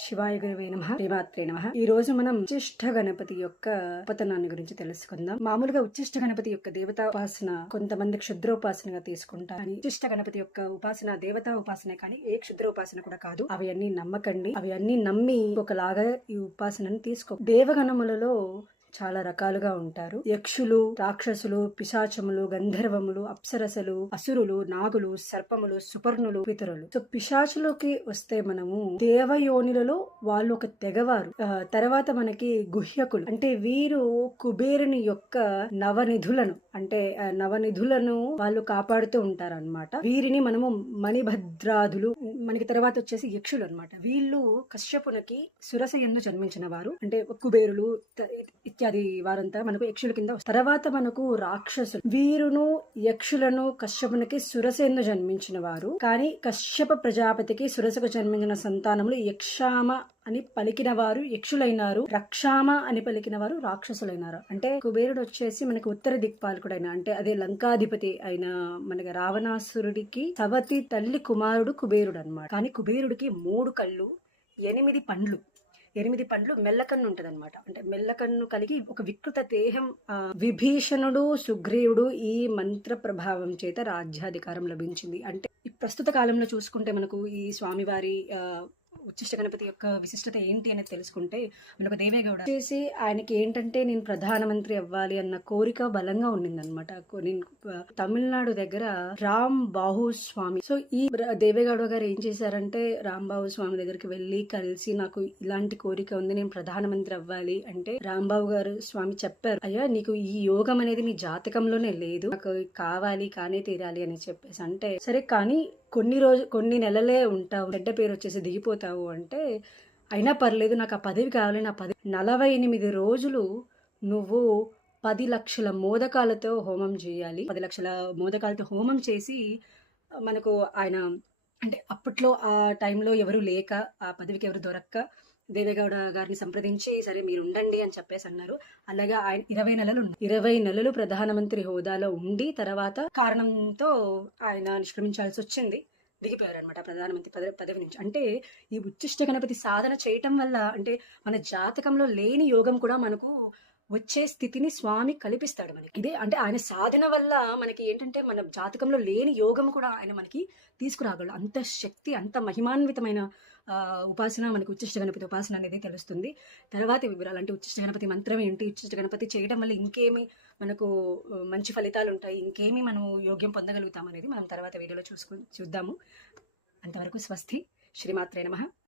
శివాయ గురువే నమః. శ్రీమాత్రే నమః. ఈ రోజు మనం ఉచ్చిష్ట గణపతి యొక్క ఉపతనాన్ని గురించి తెలుసుకుందాం. మామూలుగా ఉచ్చిష్ట గణపతి యొక్క దేవతా ఉపాసన కొంతమంది క్షుద్రోపాసనగా తీసుకుంటారు. కానీ ఉచ్చిష్ట గణపతి యొక్క ఉపాసన దేవతా ఉపాసనే కానీ ఏ క్షుద్రోపాసన కూడా కాదు. అవి అన్ని నమ్మకండి. అవి అన్ని నమ్మి ఒకలాగా ఈ ఉపాసనను తీసుకో. దేవగణములలో చాలా రకాలుగా ఉంటారు. యక్షులు, రాక్షసులు, పిశాచములు, గంధర్వములు, అప్సరసలు, అసురులు, నాగులు, సర్పములు, సుపర్ణులు, పితరులు. సో పిశాచులోకి వస్తే మనము దేవయోనిలలో వాళ్ళు ఒక తెగవారు. తర్వాత మనకి గుహ్యకులు అంటే వీరు కుబేరుని యొక్క నవనిధులను వాళ్ళు కాపాడుతూ ఉంటారు అనమాట. వీరిని మనము మణిభద్రాదులు. మనకి తర్వాత వచ్చేసి యక్షులు అనమాట. వీళ్ళు కశ్యపునికి సురసయందు జన్మించిన వారు. అంటే కుబేరులు ఇత్యాది వారంతా మనకు యక్షుల కింద. తర్వాత మనకు రాక్షసులు. వీరును యక్షులను కశ్యపునికి సురసేను జన్మించిన వారు. కానీ కశ్యప ప్రజాపతికి సురసకు జన్మించిన సంతానములు యక్షామ అని పలికిన వారు యక్షులైనారు, రక్షామ అని పలికిన వారు రాక్షసులైనారు. అంటే కుబేరుడు వచ్చేసి మనకి ఉత్తర దిక్పాలకుడైన అంటే అదే లంకాధిపతి అయిన మనకి రావణాసురుడికి సవతి తల్లి కుమారుడు కుబేరుడు అన్నమాట. కానీ కుబేరుడికి 3 కళ్ళు, 8 పండ్లు, 8 పండ్లు, మెల్లకన్ను ఉంటది అనమాట. అంటే మెల్లకన్ను కలిగి ఒక వికృత దేహం. విభీషణుడు, సుగ్రీవుడు ఈ మంత్ర ప్రభావం చేత రాజ్యాధికారం లభించింది. అంటే ఈ ప్రస్తుత కాలంలో చూసుకుంటే మనకు ఈ స్వామివారి ఉచ్చిష్ట గణపతి యొక్క విశిష్టత ఏంటి అనేది తెలుసుకుంటే మనకు దేవేగౌడ చేసి ఆయనకి ఏంటంటే నేను ప్రధానమంత్రి అవ్వాలి అన్న కోరిక బలంగా ఉండిందనమాట. నేను తమిళనాడు దగ్గర రాంబాహు స్వామి. సో ఈ దేవేగౌడ గారు ఏం చేశారంటే రాంబాహు స్వామి దగ్గరికి వెళ్ళి కలిసి నాకు ఇలాంటి కోరిక ఉంది, నేను ప్రధానమంత్రి అవ్వాలి అంటే రాంబాబు గారు స్వామి చెప్పారు, అయ్యా నీకు ఈ యోగం అనేది నీ జాతకంలోనే లేదు, నాకు కావాలి కానే తీరాలి అని చెప్పేసి. అంటే సరే కానీ కొన్ని నెలలే ఉంటావు, చెడ్డ పేరు వచ్చేసి దిగిపోతావు అంటే అయినా పర్లేదు, నాకు ఆ పదవి కావాలి. నా 48 రోజులు నువ్వు 10 లక్షల మోదకాలతో హోమం చేయాలి. 10 లక్షల మోదకాలతో హోమం చేసి మనకు ఆయన అంటే అప్పట్లో ఆ టైంలో ఎవరు లేక ఆ పదవికి ఎవరు దొరక్క దేవేగౌడ గారిని సంప్రదించి సరే మీరు ఉండండి అని చెప్పేసి అన్నారు. అలాగే ఆయన 20 నెలలు ప్రధానమంత్రి హోదాలో ఉండి తర్వాత కారణంతో ఆయన నిష్క్రమించాల్సి వచ్చింది, దిగిపోయారు అనమాట ప్రధానమంత్రి పదవి నుంచి. అంటే ఈ ఉచ్చిష్ట గణపతి సాధన చేయటం వల్ల అంటే మన జాతకంలో లేని యోగం కూడా మనకు వచ్చే స్థితిని స్వామి కల్పిస్తాడు మనకి. ఇదే అంటే ఆయన సాధన వల్ల మనకి ఏంటంటే మన జాతకంలో లేని యోగం కూడా ఆయన మనకి తీసుకురాగలడు. అంత శక్తి, అంత మహిమాన్వితమైన ఉపాసన మనకి ఉచ్చిష్ట గణపతి ఉపాసన అనేది తెలుస్తుంది. తర్వాత వివరాలు అంటే ఉచ్చిష్ట గణపతి మంత్రం ఏంటి, ఉచ్చిష్ట గణపతి చేయడం వల్ల ఇంకేమి మనకు మంచి ఫలితాలు ఉంటాయి, ఇంకేమి మనం యోగ్యం పొందగలుగుతాం అనేది మనం తర్వాత వీడియోలో చూద్దాము. అంతవరకు స్వస్తి. శ్రీమాత్రే నమః.